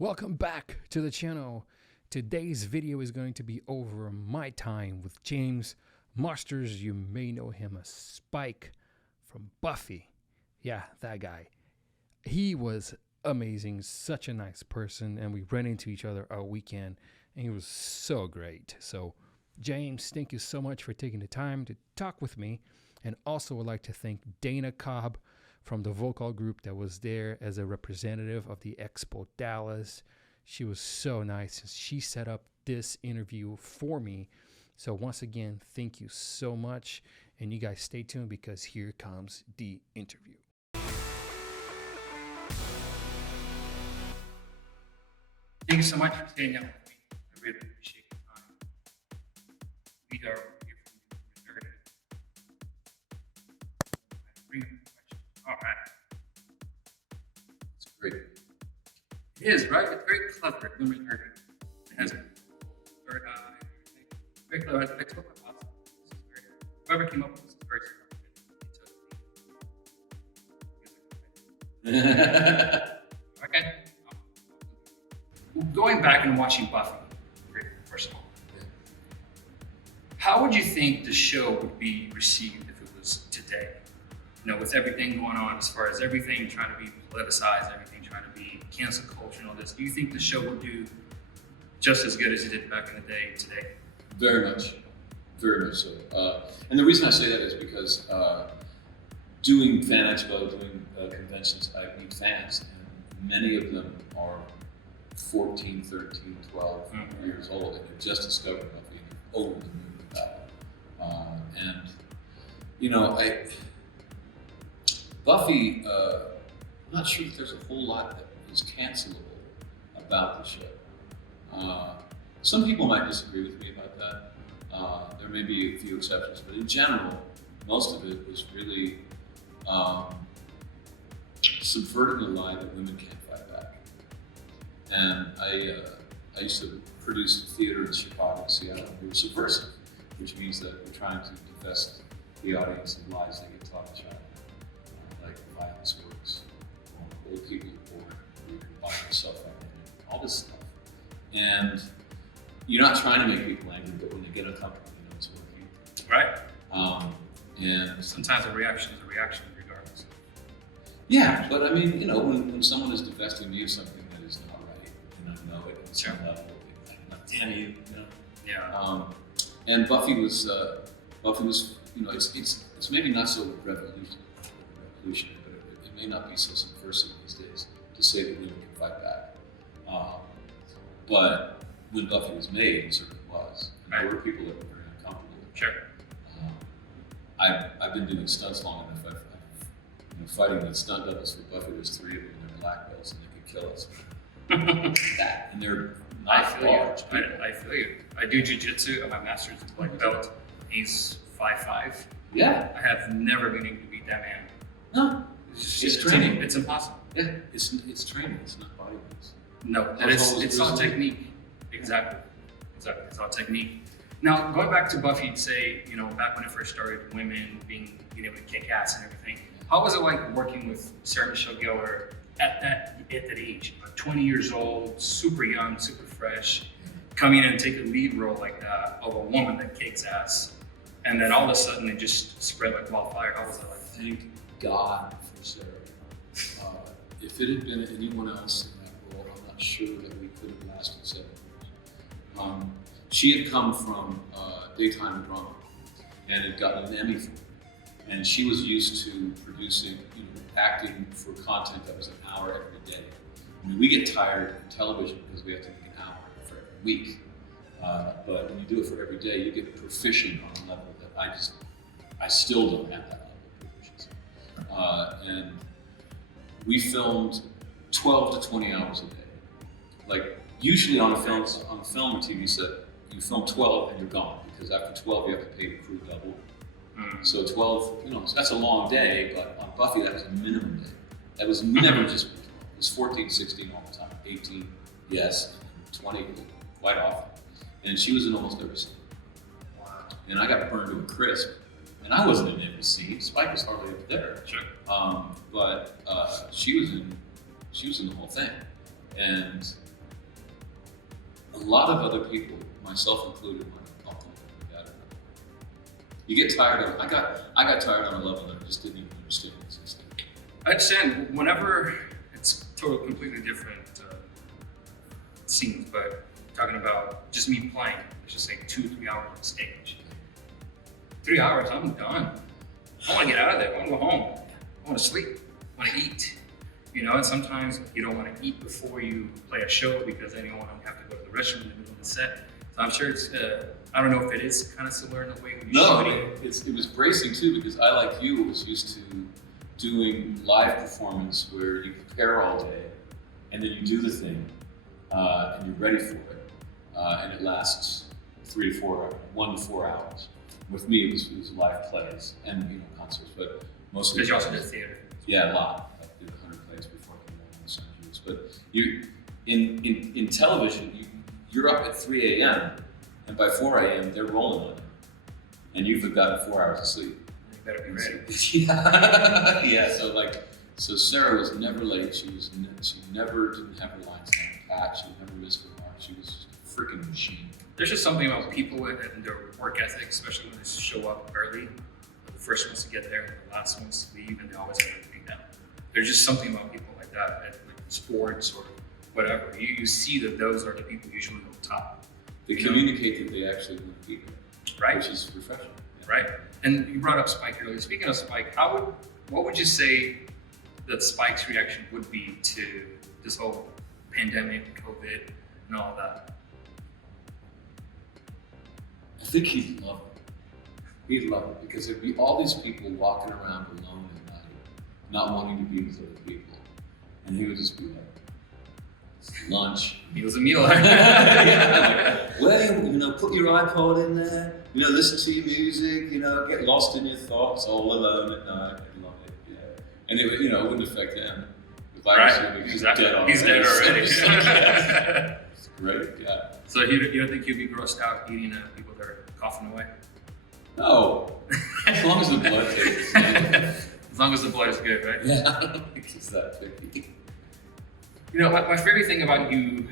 Welcome back to the channel. Today's video is going to be over my time with James Marsters. You may know him as Spike from Buffy. Yeah, that guy. He was amazing, such a nice person, and we ran into each other all weekend, and he was so great. So, James, thank you so much for taking the time to talk with me. And also would like to thank Dana Cobb from the vocal group that was there as a representative of the EXPO Dallas. She was so nice. She set up this interview for me. So once again, thank you so much. And you guys stay tuned because here comes the interview. Thank you so much for staying down with me. I really appreciate your time. We are here from Missouri. All right. It's great. It is, right? It's very clever. It has a third eye. Very clever. I took my thoughts. This is very, whoever came up with this is very smart. Okay. Going back and watching Buffy, first of all, how would you think the show would be received if it was today? You know, with everything going on as far as everything trying to be politicized, everything trying to be cancel culture and all this, do you think the show will do just as good as it did back in the day today? Very much so. And the reason I say that is because doing Fan Expo, doing conventions, I meet fans, and many of them are 14, 13, 12 years old, and they've just discovered Buffy over the moon about it. And, you know, Buffy, I'm not sure if there's a whole lot that is cancelable about the show. Some people might disagree with me about that. There may be a few exceptions, but in general, most of it was really subverting the lie that women can't fight back. And I used to produce theater in Chicago and Seattle. We were subversive, which means that we're trying to divest the audience of lies they get taught in China. Like violence works, old people are born, you can buy yourself identity, all this stuff. And you're not trying to make people angry, but when they get uncomfortable, you know it's working. Right. And sometimes a reaction is a reaction regardless. Yeah, but I mean, you know, when someone is divesting me of something that is not right, and I know it at some level, damn you, you know. Yeah. And Buffy was, you know, it's maybe not so revolutionary, but it may not be so subversive these days to say that women can fight back. But when Buffy was made, it certainly was. And there were people that were very uncomfortable with it. Sure. I've been doing stunts long enough. I'm fighting with stunt doubles for Buffy. There's 3 of them, and they're black belts, and they could kill us. And they're not large. I feel you. I do jiu-jitsu. I have my master's black belt. He's 5'5". Yeah. I have never been able to beat that man. No. It's training. It's impossible. Yeah. It's training. It's not body weights. No, it's all technique. Exactly. It's all technique. Now, going back to Buffy, say, you know, back when it first started, women being able to kick ass and everything. How was it like working with Sarah Michelle Gellar at that age, 20 years old, super young, super fresh, coming in and take a lead role like that of a woman that kicks ass, and then all of a sudden it just spread like wildfire? How was that like? Thank God for Sarah. If it had been anyone else in that role, I'm not sure that we could have lasted 7 years. She had come from daytime drama and had gotten an Emmy for it. And she was used to producing, you know, acting for content that was an hour every day. I mean, we get tired in television because we have to make an hour for every week. But when you do it for every day, you get proficient on a level that I still don't have that level of proficiency. And we filmed 12 to 20 hours a day. Like usually on a film or TV set, you film 12 and you're gone, because after 12 you have to pay the crew double. So 12, you know, that's a long day, but on Buffy that was a minimum day. That was never just 12. It was 14, 16 all the time, 18, yes, and 20 quite often. And she was in almost every scene. Wow. And I got burned to a crisp. And I wasn't in every scene. Spike was hardly there. Sure. But she was in the whole thing. And a lot of other people, myself included, might have popped up with that. You get tired of. I got tired on a level that I just didn't even understand the system. I understand whenever it's totally completely different scenes, but talking about just me playing, let's just say 2-3 hours on stage. 3 hours, I'm done. I want to get out of there. I want to go home. I want to sleep. I want to eat. You know, and sometimes you don't want to eat before you play a show because then you don't want to have to go to the restroom in the middle of the set. So I'm sure it's, I don't know if it is kind of similar in the way when you're shooting. It was bracing too, because I, like you, was used to doing live performance where you prepare all day and then you do the thing and you're ready for it. And it lasts 1 to 4 hours. With me, it was live plays and concerts, but mostly. Because you also did theater. Yeah, a lot. I did 100 plays before I came down to Los Angeles. But you, in television, you're up at 3 a.m. and by 4 a.m. they're rolling on it, and you've gotten 4 hours of sleep. You better be ready. Yeah, yeah. So Sarah was never late. She never didn't have her lines down pat. She never missed her mark. She was just a freaking machine. There's just something about people and their work ethic, especially when they show up early. The first ones to get there and the last ones to leave, and they always have everything down. There's just something about people like that, at like sports or whatever. You see that those are the people usually on top. They communicate that they actually want to be there, right? Which is refreshing. Yeah. Right. And you brought up Spike earlier. Speaking of Spike, what would you say that Spike's reaction would be to this whole pandemic, COVID, and all that? I think he'd love it. He'd love it because there'd be all these people walking around alone at night, not wanting to be with other people, and he would just be like, lunch. Meal's a meal. Yeah, well, put your iPod in there, listen to your music, get lost in your thoughts all alone at night. I love it, yeah. And it wouldn't affect him. If I was him, he's dead already. He's dead already. It's great, yeah. So you don't think he'd be grossed out eating people that are coughing away? No, as long as the blood tastes. As long as the blood is good, right? Yeah, I don't think it's that picky. My favorite thing about you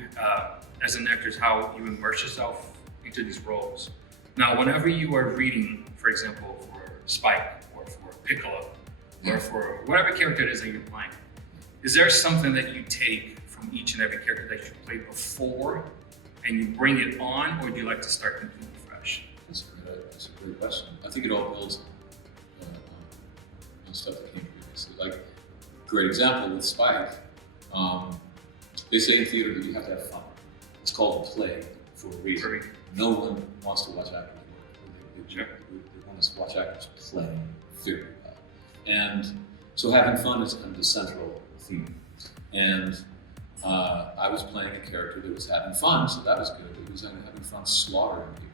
as an actor is how you immerse yourself into these roles. Now, whenever you are reading, for example, for Spike or for Piccolo or for whatever character it is that you're playing, is there something that you take from each and every character that you played before and you bring it on, or do you like to start completely fresh? That's a great question. I think it all builds on stuff that came previously. Like, great example with Spike. They say in theater that you have to have fun. It's called a play for a reason. No one wants to watch actors work. They want to watch actors play very well. And so having fun is kind of the central theme. And I was playing a character that was having fun, so that was good. It was having fun slaughtering people.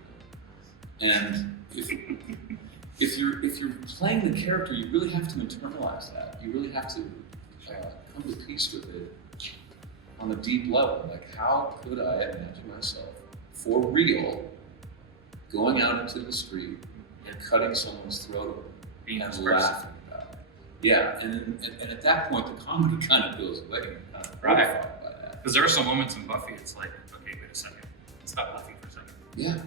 And if you're playing the character, you really have to internalize that. You really have to come to peace with it on a deep level. Like, how could I imagine myself for real going out into the street and cutting someone's throat open and laughing about it? Yeah, and at that point, the comedy kind of goes away. You're kind of horrified by that. Because there are some moments in Buffy, it's like, okay, wait a second, stop laughing for a second. Yeah,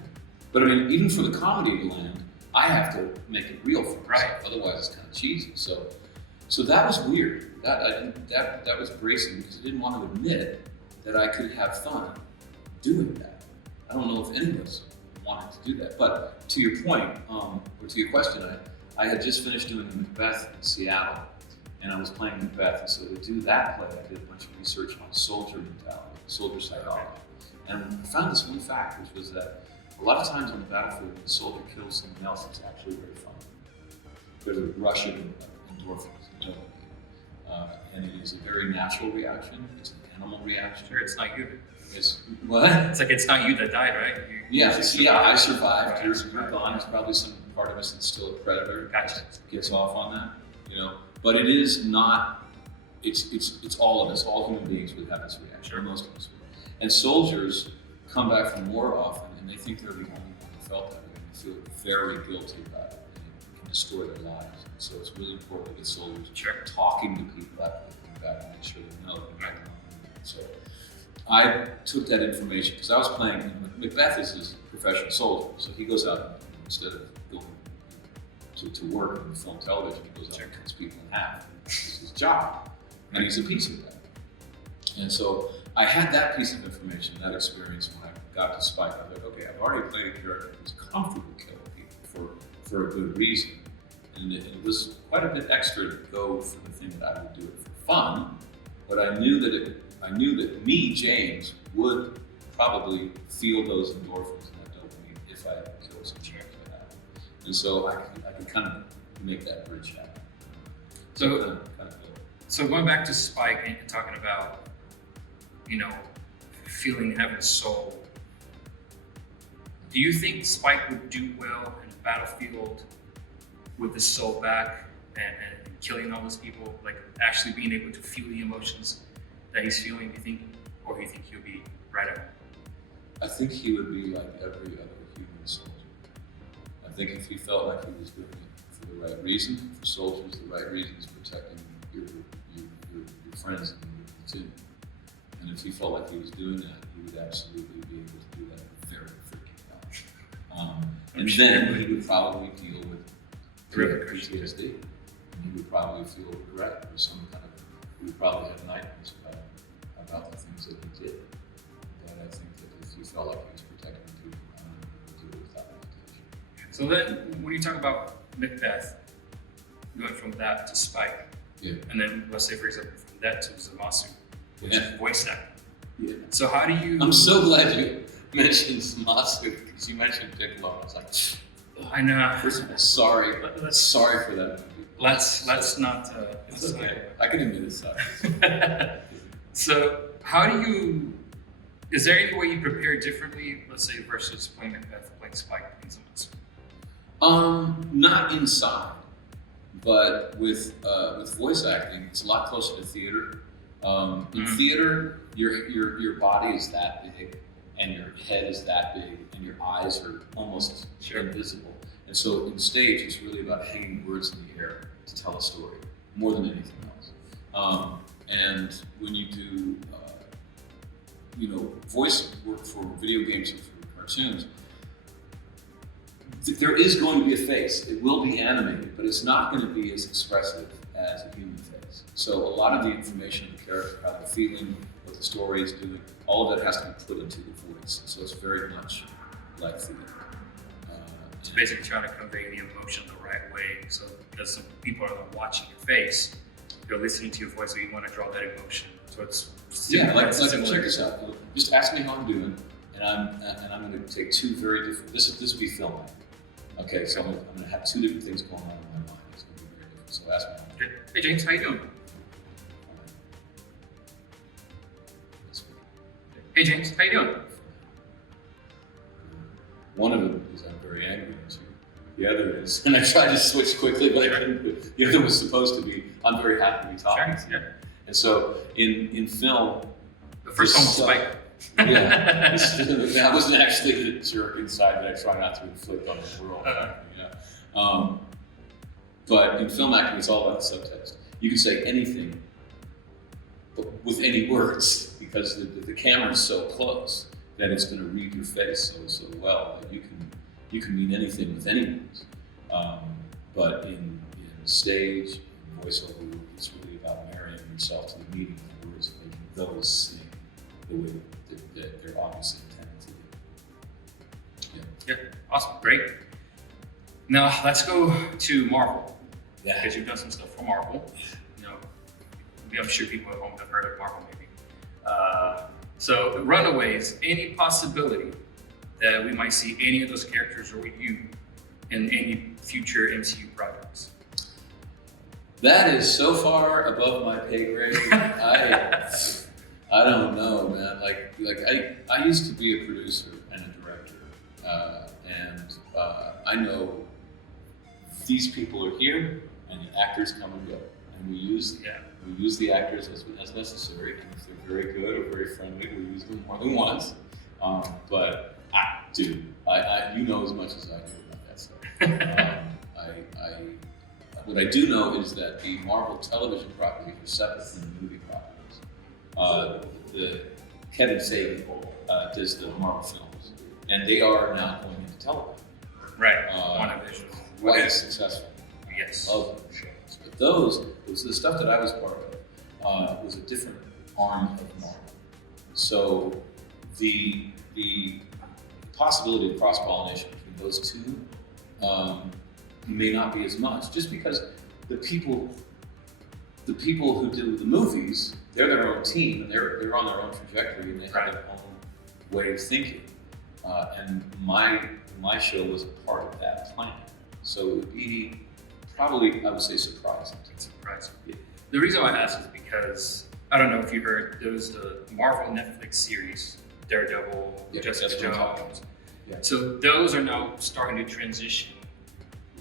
but I mean, even for the comedy to land, I have to make it real for myself. Right. Otherwise, it's kind of cheesy. So that was weird. That was bracing because I didn't want to admit that I could have fun doing that. I don't know if any of us wanted to do that. But to your point, or to your question, I had just finished doing Macbeth in Seattle, and I was playing Macbeth. And so to do that play, I did a bunch of research on soldier mentality, soldier psychology, and I found this one fact, which was that a lot of times on the battlefield, when the soldier kills someone else, it's actually very fun. There's a rush of endorphins, and it is a very natural reaction. It's an animal reaction. Sure, it's not you. It's what? It's like it's not you that died, right? I survived. Right. You're gone. There's probably some part of us that's still a predator. Gotcha. Gets off on that, But it is not. It's all of us. All human beings would have this reaction. Sure. Most of us would. And soldiers come back from war often, and they think they're the only one who felt that way. And they feel very guilty about it, and it can destroy their lives. And so it's really important to get soldiers talking to people after they come back and make sure they know they're not alone. So I took that information because I was playing. Macbeth is his professional soldier, so he goes out and instead of going to work in film television, he goes out and cuts people in half. It's his job, and he's a piece of that. And so I had that piece of information, that experience when I got to Spike. I was like, okay, I've already played a character who's comfortable killing people for a good reason. And it was quite a bit extra to go for the thing that I would do it for fun, but I knew that me, James, would probably feel those endorphins and that dopamine if I killed some character like that. And so I could kind of make that bridge happen. So going back to Spike and talking about, feeling having a soul, do you think Spike would do well in a battlefield with the soul back and killing all those people, like actually being able to feel the emotions that he's feeling, you think, or do you think he'll be right out? I think he would be like every other human soldier. I think if he felt like he was doing it for the right reason, for soldiers, the right reasons, protecting your friends and your platoon. And if he felt like he was doing that, he would absolutely be able to do that very freaking well. And then he would probably deal with PTSD. And he would probably feel regret or some kind of, he would probably have nightmares about the things that he did. But I think that if he felt like he was protecting people, he would do it without hesitation. So then, when you talk about Macbeth, going from that to Spike, and then let's say, for example, from that to Zamasu, which is voice acting. Yeah. So how do you? I'm so glad you mentioned Zamasu because you mentioned Piccolo. I was like, I know. First of all, sorry for that movie. Let's not. It's okay. I can admit it's sorry. So how do you? Is there any way you prepare differently? Let's say versus playing Macbeth, playing Spike, and Zamasu. Not inside, but with voice acting, it's a lot closer to theater. In theater, your body is that big, and your head is that big, and your eyes are almost invisible. And so in stage, it's really about hanging words in the air to tell a story, more than anything else. And when you do, voice work for video games and for cartoons, there is going to be a face. It will be animated, but it's not going to be as expressive as a human face. So a lot of the information of the character, how they're feeling, what the story is doing, all of that has to be put into the voice. So it's very much like theater. It's basically trying to convey the emotion the right way. So because some people are not watching your face, they're listening to your voice, so you want to draw that emotion. So it's check this out. Just ask me how I'm doing, and I'm going to take two very different. This will be filming. Okay, so I'm going to have two different things going on in my mind. It's going to be very different. So ask me how I'm doing. Hey James, how you doing? Hey James, how you doing? One of them is I'm very angry at you. The other is, and I tried to switch quickly, but I couldn't. The other was supposed to be, I'm very happy to be talking to you. And so in film, the first one was Spike. Yeah, I wasn't actually the jerk inside that I try not to inflict on the world. But in film acting, it's all about the subtext. You can say anything with any words because the camera is so close that it's going to read your face so well that you can mean anything with any words. But in stage, in voiceover, it's really about marrying yourself to the meaning of the words and making those sing the way that they're obviously intended to do. Yeah, awesome, great. Now let's go to Marvel. Yeah. Because you've done some stuff for Marvel. I'm sure people at home have heard of Marvel maybe. So Runaways, any possibility that we might see any of those characters or you in any future MCU projects? That is so far above my pay grade. I don't know, man. Like I used to be a producer and a director, and I know these people are here, and the actors come and go, and we use the actors as necessary. And if they're very good or very friendly, we use them more than once. But dude, you know as much as I do about that stuff. What I do know is that the Marvel television properties are separate from the movie properties. Kevin Feige does the Marvel films, and they are now going into television. Right. WandaVision. Quite successful. Yes. Love those shows. But those, it was the stuff that I was part of, was a different arm of Marvel. So the possibility of cross-pollination between those two may not be as much, just because the people who do the movies, they're their own team, and they're on their own trajectory, and they have their own way of thinking. And my show was a part of that plan, so it would be probably, I would say, surprising. Surprising. The reason why I asked is because I don't know if you heard, there was the Marvel Netflix series, Daredevil, Jessica Jones. Yeah. So those are now starting to transition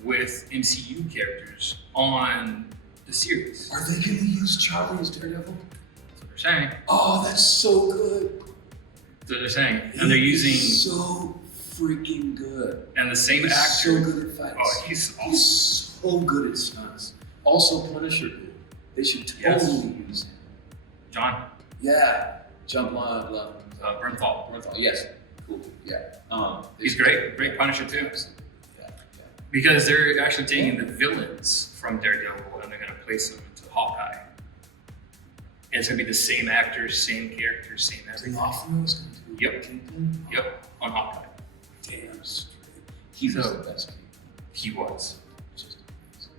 with MCU characters on the series. Are they going to use Charlie as Daredevil? That's what they're saying. Oh, that's so good. That's what they're saying. And they're using so freaking good. And the same He's actor. so good at fights. Oh, he's awesome. He's so good at stunts. Also Punisher dude. They should totally use him. John Yeah. Jump line, Bernthal. Yes. Cool. Yeah. He's great Punisher too. Yeah. Because they're actually taking the villains from Daredevil and they're going to place them into Hawkeye. And it's going to be the same actors, same characters, same everything. D'Onofrio is going to do Yep. Kingpin? Yep, on Hawkeye. Damn straight. He was the best Kingpin. He was. Just amazing.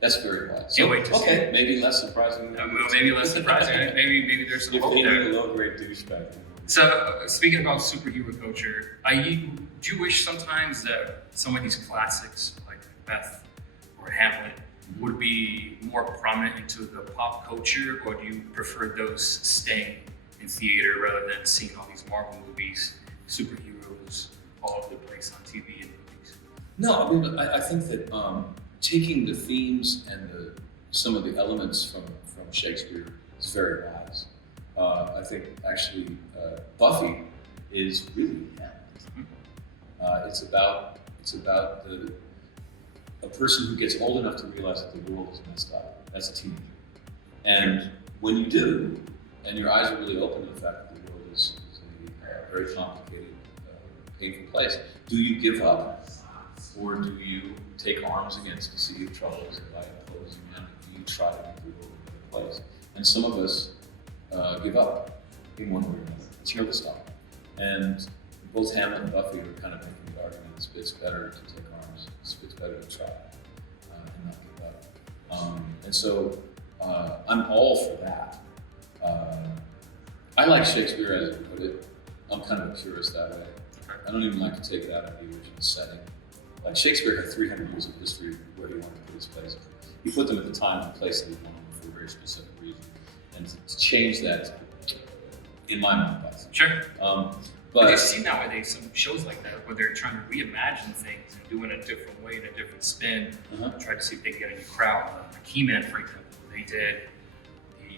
That's very wise. Can't wait to see okay, it. maybe less surprising. Well, maybe less surprising. Right? Maybe there's some If hope they there. need a low-grade douchebag. So, speaking about superhero culture, do you wish sometimes that some of these classics, like Macbeth or Hamlet, would be more prominent into the pop culture, or do you prefer those staying in theater rather than seeing all these Marvel movies, superheroes all over the place on TV and movies? No, I mean, I think that taking the themes and some of the elements from Shakespeare is very wise. I think actually Buffy is really Hamlet. It's about a person who gets old enough to realize that the world is messed up. That's a teenager. And when you do, and your eyes are really open to the fact that the world is a very complicated, painful place, do you give up? Or do you take arms against the sea of troubles and by opposing humanity, do you try to make the world a better place? And some of us give up in one way or another. It's here to stop. And both Hamlet and Buffy are kind of making the argument it's better to take arms, it's better to try and not give up. And so I'm all for that. I like Shakespeare as you put it. I'm kind of a purist that way. I don't even like to take it out of the original setting. Like Shakespeare had 300 years of history where he wanted to put his plays. He put them at the time and place that he wanted them for a very specific reason. And to change that, in my mind, Sure. But you see nowadays some shows like that where they're trying to reimagine things and do it in a different way, in a different spin, try to see if they can get a new crowd. Like He-Man, for example, they did the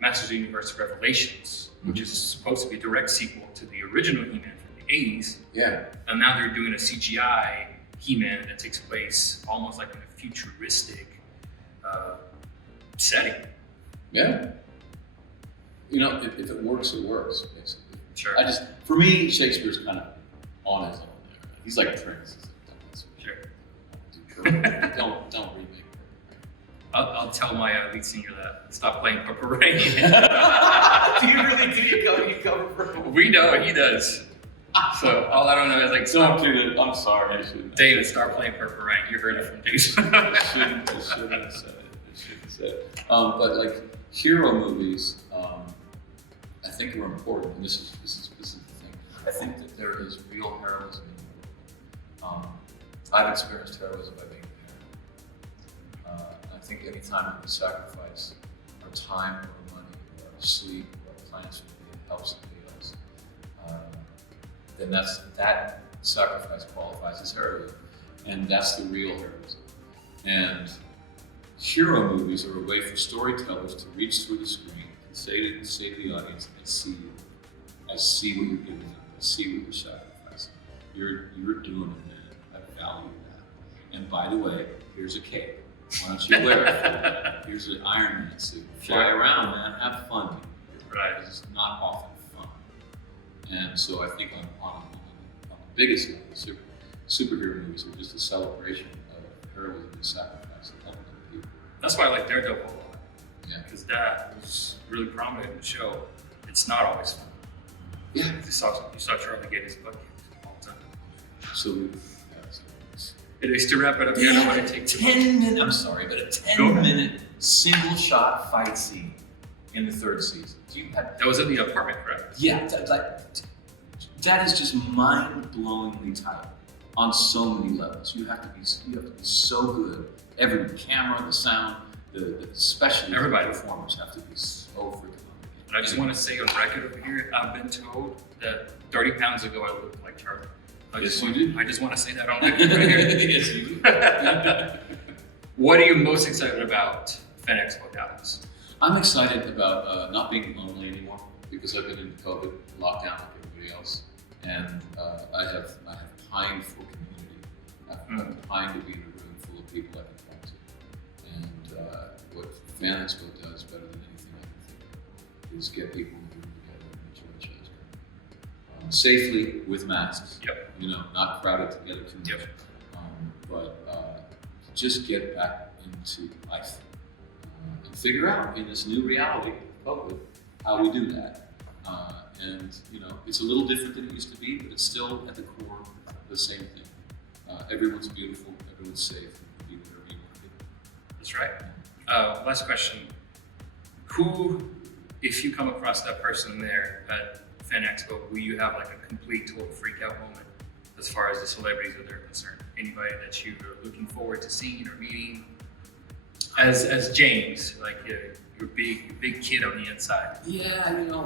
Masters of the Universe Revelations, which is supposed to be a direct sequel to the original He-Man from the 80s. Yeah. And now they're doing a CGI He-Man that takes place almost like in a futuristic setting. Yeah. You know, if it works, it works, basically. Sure. For me, Shakespeare's kind of on his own there. He's like Prince. Sure. Don't remake. I'll tell my lead singer that. Stop playing Purple Rain. Do you really do? You cover Purple? We know he does. So all I don't know is like, Don't do it. I'm sorry. I shouldn't. David, start playing Purple Rain. You heard it from Dave. I shouldn't have said it. But like hero movies, I think are important. And this is the thing. I think that there is real heroism in the world. I've experienced heroism by being a parent. I think any time we sacrifice our time or money or our sleep or our plans for the day helps somebody else, then that sacrifice qualifies as heroism. And that's the real heroism. And hero movies are a way for storytellers to reach through the screen and say to the audience, I see you. I see what you're giving them. I see what you're sacrificing. You're doing it, man. I value that. And by the way, here's a cape. Why don't you wear it? Here's an Iron Man suit. Fly around, man. Have fun. Right. It's not often fun. And so I think on the biggest level, superhero movies are just a celebration of heroism and sacrifice of helping other people. That's why I like Daredevil a lot. Yeah. Because that was really prominent in the show. It's not always fun. Yeah. You saw Charlie get his butt kicked all the time. Absolutely. It is to wrap it up. Here, I don't want to take too much. 10-minute, I'm sorry, but a 10-minute single shot fight scene in the 3rd season. That was in the apartment, correct? Yeah, that is just mind-blowingly tight on so many levels. You have to be so good. Every camera, the sound, especially everybody. The performers have to be so freaking good. And I just want to say on record over here, I've been told that 30 pounds ago I looked like Charlie. Yes, you do. I just want to say that on record right here. Yes, you do. What are you most excited about Fenex Modalities? I'm excited about not being lonely anymore because I've been in COVID lockdown like everybody else, and I have pined for community. I've pined to be in a room full of people I can talk to, and what Fenex does better than anything I can think is get people in the room together and enjoy each other's company safely with masks. Yep. You know, not crowded together too much. Yep. But just get back into life and figure out in this new reality of COVID how we do that. And you know, it's a little different than it used to be, but it's still at the core the same thing. Everyone's beautiful, everyone's safe, and you can be whatever you want to be. That's right. Last question. Who, if you come across that person there at Fenex, will you have like a complete total freak out moment as far as the celebrities are concerned? Anybody that you are looking forward to seeing or meeting? As James, like your big kid on the inside. Yeah, you know,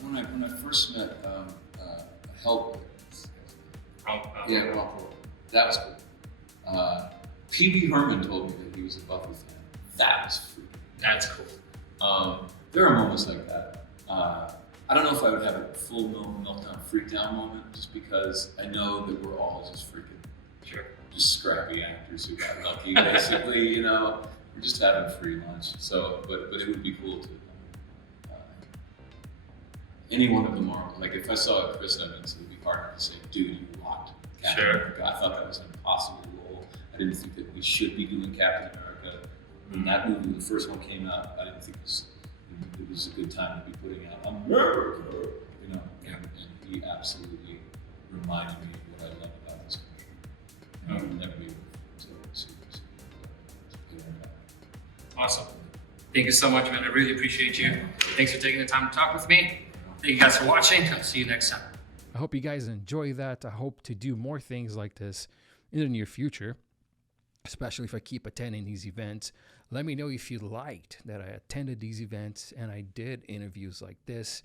when I first met Help. Ron Paul. That was cool. P.B. Herman told me that he was a Buffy fan. That was freaking. That's cool. There are moments like that. I don't know if I would have a full meltdown, freak down moment, just because I know that we're all just freaking, just scrappy actors who got lucky. Basically, you know, we're just having free lunch. So, but it would be cool to. Any one of them are like if I saw Chris Evans, it would be hard to say, dude, you rocked Captain America. I thought that was an impossible role. I didn't think that we should be doing Captain America. When that movie, when the first one came out, I didn't think it was a good time to be putting out America, you know. And he absolutely reminded me of what I love about this country. And I would never be able to pay that back. Awesome. Thank you so much, man. I really appreciate you. Thanks for taking the time to talk with me. Thank you guys for watching. I'll see you next time. I hope you guys enjoy that. I hope to do more things like this in the near future, especially if I keep attending these events. Let me know if you liked that I attended these events and I did interviews like this.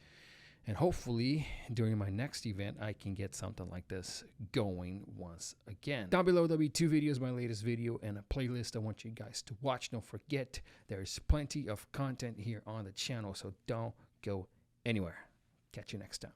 And hopefully during my next event, I can get something like this going once again. Down below, there'll be 2 videos, my latest video and a playlist I want you guys to watch. Don't forget, there's plenty of content here on the channel, so don't go anywhere. Catch you next time.